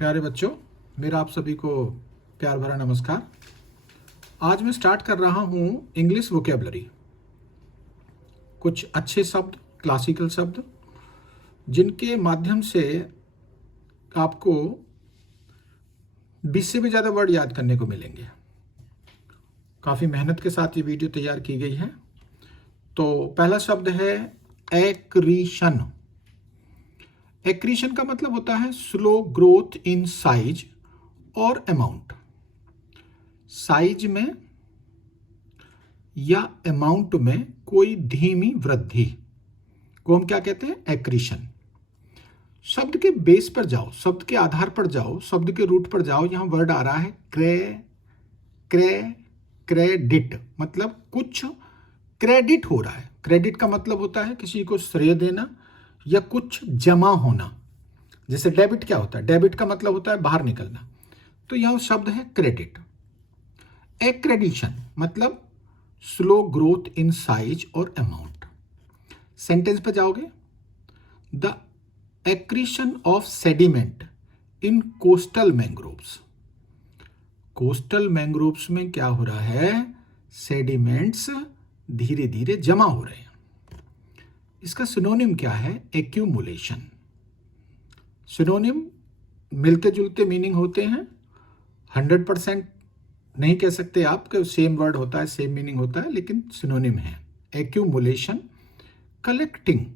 प्यारे बच्चों, मेरा आप सभी को प्यार भरा नमस्कार। आज मैं स्टार्ट कर रहा हूँ इंग्लिश वोकेबलरी। कुछ अच्छे शब्द, क्लासिकल शब्द, जिनके माध्यम से आपको 20 से भी ज़्यादा वर्ड याद करने को मिलेंगे। काफ़ी मेहनत के साथ ये वीडियो तैयार की गई है। तो पहला शब्द है एक्रीशन। एक्रीशन का मतलब होता है स्लो ग्रोथ इन साइज और अमाउंट। साइज में या अमाउंट में कोई धीमी वृद्धि को हम क्या कहते हैं? एक्रीशन। शब्द के बेस पर जाओ, शब्द के आधार पर जाओ, शब्द के रूट पर जाओ। यहां वर्ड आ रहा है क्रेडिट, मतलब कुछ क्रेडिट हो रहा है। क्रेडिट का मतलब होता है किसी को श्रेय देना या कुछ जमा होना। जैसे डेबिट क्या होता है? डेबिट का मतलब होता है बाहर निकलना। तो यह शब्द है क्रेडिट। एक्रेडिशन मतलब स्लो ग्रोथ इन साइज और अमाउंट। सेंटेंस पे जाओगे, the accretion of sediment in coastal mangroves. Coastal mangroves में क्या हो रहा है? सेडिमेंट्स धीरे धीरे जमा हो रहे हैं। इसका सिनोनिम क्या है? एक्यूमुलेशन। सिनोनिम मिलते जुलते मीनिंग होते हैं। 100% नहीं कह सकते आप कि सेम वर्ड होता है, सेम मीनिंग होता है, लेकिन सिनोनिम है। Accumulation, collecting,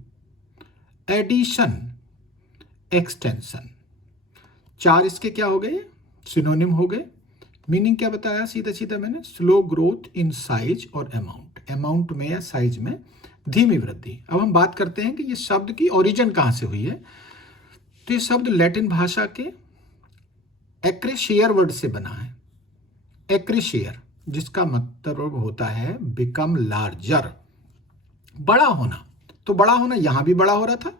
addition, extension. 4 इसके क्या हो गए? सिनोनिम हो गए। मीनिंग क्या बताया? सीधा सीधा मैंने स्लो ग्रोथ इन साइज और अमाउंट। अमाउंट में या साइज में धीमी वृद्धि। अब हम बात करते हैं कि ये शब्द की ओरिजिन कहां से हुई है। तो ये शब्द लैटिन भाषा के एक्रेशियर वर्ड से बना है। एक्रेशियर, जिसका मतलब होता है बिकम लार्जर, बड़ा होना। तो बड़ा होना यहां भी बड़ा हो रहा था,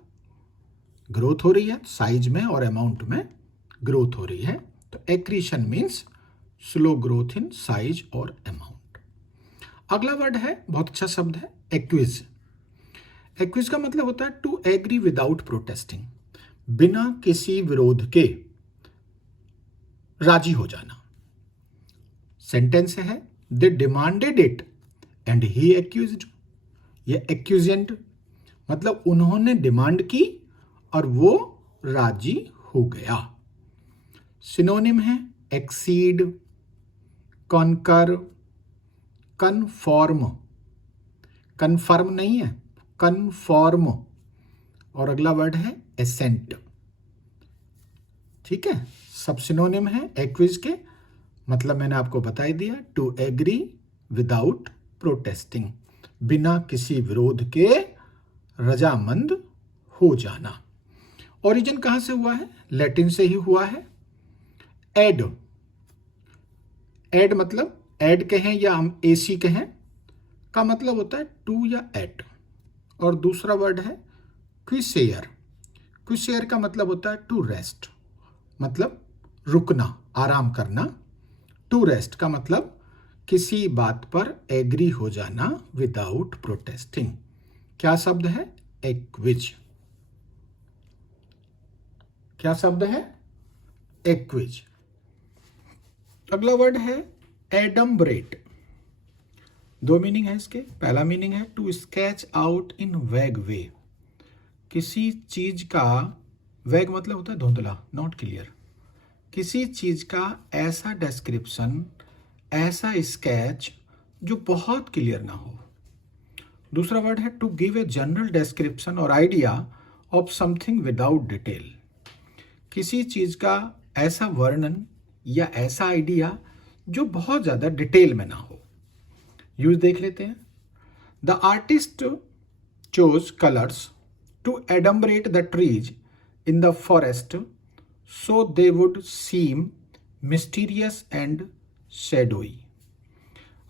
ग्रोथ हो रही है साइज में और अमाउंट में ग्रोथ हो रही है। तो accretion means slow growth in size और अमाउंट। अगला वर्ड है, बहुत अच्छा शब्द है, एक्विज। एक्विज का मतलब होता है टू एग्री विदाउट प्रोटेस्टिंग, बिना किसी विरोध के राजी हो जाना। सेंटेंस है, they demanded it and he accused. ये एक्यूजेंट मतलब उन्होंने डिमांड की और वो राजी हो गया। सिनोनिम है एक्सीड, कॉन्कर, कन्फॉर्म। कन्फर्म नहीं है, कन्फॉर्म। और अगला वर्ड है एसेंट। ठीक है, सब सिनोनिम है एक्विज के। मतलब मैंने आपको बता ही दिया, टू एग्री विदाउट प्रोटेस्टिंग, बिना किसी विरोध के रजामंद हो जाना। ओरिजिन कहां से हुआ है? लैटिन से ही हुआ है। एड, एड मतलब एड कहें या हम एसी कहें, का मतलब होता है टू या एट। और दूसरा वर्ड है क्विसेयर। क्विसेयर का मतलब होता है टू रेस्ट, मतलब रुकना, आराम करना। टू रेस्ट का मतलब किसी बात पर एग्री हो जाना विदाउट प्रोटेस्टिंग। क्या शब्द है? एक्विज। क्या शब्द है? एक्विज। अगला वर्ड है एडम्बरेट। 2 मीनिंग है इसके। पहला मीनिंग है टू स्केच आउट इन वैग वे। किसी चीज का, वैग मतलब होता है धुंधला, नॉट क्लियर। किसी चीज का ऐसा डिस्क्रिप्शन, ऐसा स्केच जो बहुत क्लियर ना हो। दूसरा वर्ड है to give a general description और idea of something without detail. किसी चीज का ऐसा वर्णन या ऐसा आइडिया जो बहुत ज्यादा डिटेल में ना हो। यूज देख लेते हैं। The artist chose colours to adumbrate the trees in the forest so they would seem mysterious and shadowy.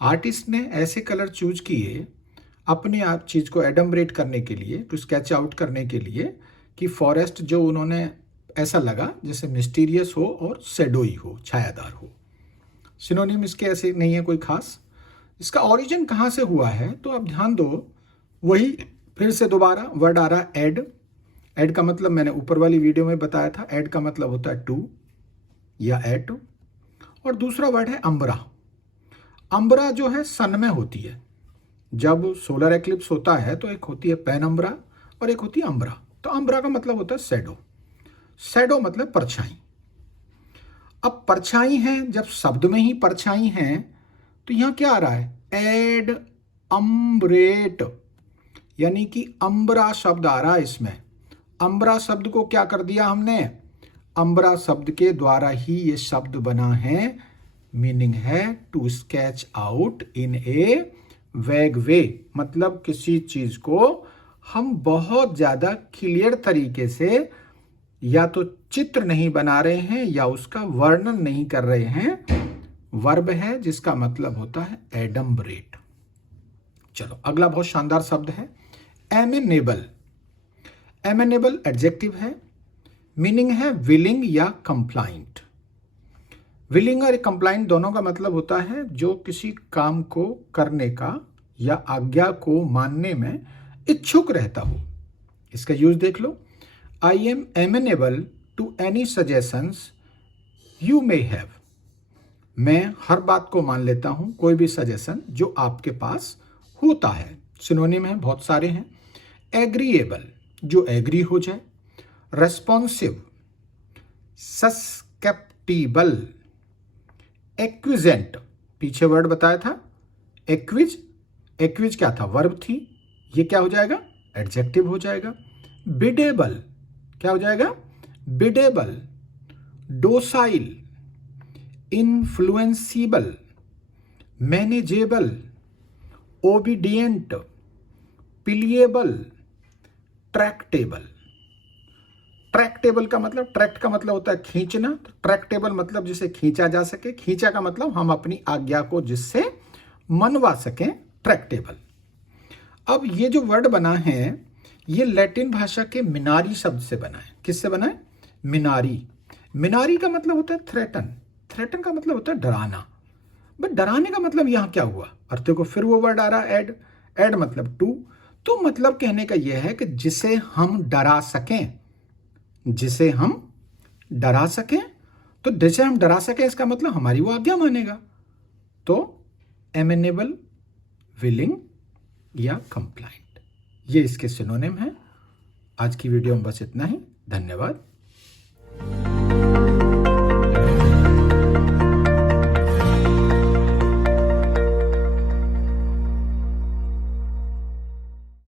Artist ने ऐसे कलर चूज किए अपने आप चीज को एडम्बरेट करने के लिए, टू स्केच आउट करने के लिए, कि फॉरेस्ट जो उन्होंने ऐसा लगा जैसे मिस्टीरियस हो और शैडोई हो, छायादार हो। सिनोनिम इसके ऐसे नहीं है कोई खास। इसका ओरिजिन कहां से हुआ है? तो आप ध्यान दो, वही फिर से दोबारा वर्ड आ रहा है एड। एड का मतलब मैंने ऊपर वाली वीडियो में बताया था। एड का मतलब होता है टू, या एट। और दूसरा वर्ड है अम्ब्रा। अम्ब्रा जो है सन में होती है। जब सोलर एक्लिप्स होता है तो एक होती है पेनम्ब्रा और एक होती है अम्ब्रा। तो अम्ब्रा का मतलब होता है शैडो। शैडो मतलब परछाई। अब परछाई है, जब शब्द में ही परछाई है तो यहां क्या आ रहा है, एड अम्ब्रेट, यानी कि अम्ब्रा शब्द आ रहा है इसमें। अम्ब्रा शब्द को क्या कर दिया हमने, अम्ब्रा शब्द के द्वारा ही ये शब्द बना है। मीनिंग है टू स्केच आउट इन ए वैग वे, मतलब किसी चीज को हम बहुत ज्यादा क्लियर तरीके से या तो चित्र नहीं बना रहे हैं या उसका वर्णन नहीं कर रहे हैं। वर्ब है जिसका मतलब होता है एडम्बरेट। चलो अगला बहुत शानदार शब्द है एमेनेबल। एमेनेबल एडजेक्टिव है, मीनिंग है विलिंग या कंप्लाइंट। विलिंग और कंप्लाइंट दोनों का मतलब होता है जो किसी काम को करने का या आज्ञा को मानने में इच्छुक रहता हो। इसका यूज देख लो, I am amenable to any suggestions you may have. मैं हर बात को मान लेता हूं, कोई भी सजेशन जो आपके पास होता है। सिनोनिम है, बहुत सारे हैं। एग्रीएबल, जो एग्री हो जाए। रेस्पॉन्सिव, सस्केप्टिबल। एक्विजेंट, पीछे वर्ड बताया था एक्विज। एक्विज क्या था, वर्ब थी, ये क्या हो जाएगा, एडजेक्टिव हो जाएगा। बिडेबल, क्या हो जाएगा, biddable. Docile, influenceable. Manageable, obedient. Pliable, tractable. Tractable का मतलब, ट्रैक्ट का मतलब होता है खींचना, तो ट्रैक्टेबल मतलब जिसे खींचा जा सके। खींचा का मतलब हम अपनी आज्ञा को जिससे मनवा सकें, ट्रैक्टेबल। अब ये जो वर्ड बना है ये लैटिन भाषा के मिनारी शब्द से बना है। किससे बना है, मिनारी। मिनारी का मतलब होता है थ्रेटन। थ्रेटन का मतलब होता है डराना। बट डराने का मतलब यहां क्या हुआ, और देखो फिर वो वर्ड आ रहा है एड। एड मतलब टू। तो मतलब कहने का यह है कि जिसे हम डरा सकें, जिसे हम डरा सकें, तो जिसे हम डरा सकें इसका मतलब हमारी वो आज्ञा मानेगा। तो एमेनेबल, विलिंग या कंप्लाइंट, ये इसके सिनोनिम है। आज की वीडियो में बस इतना ही। धन्यवाद।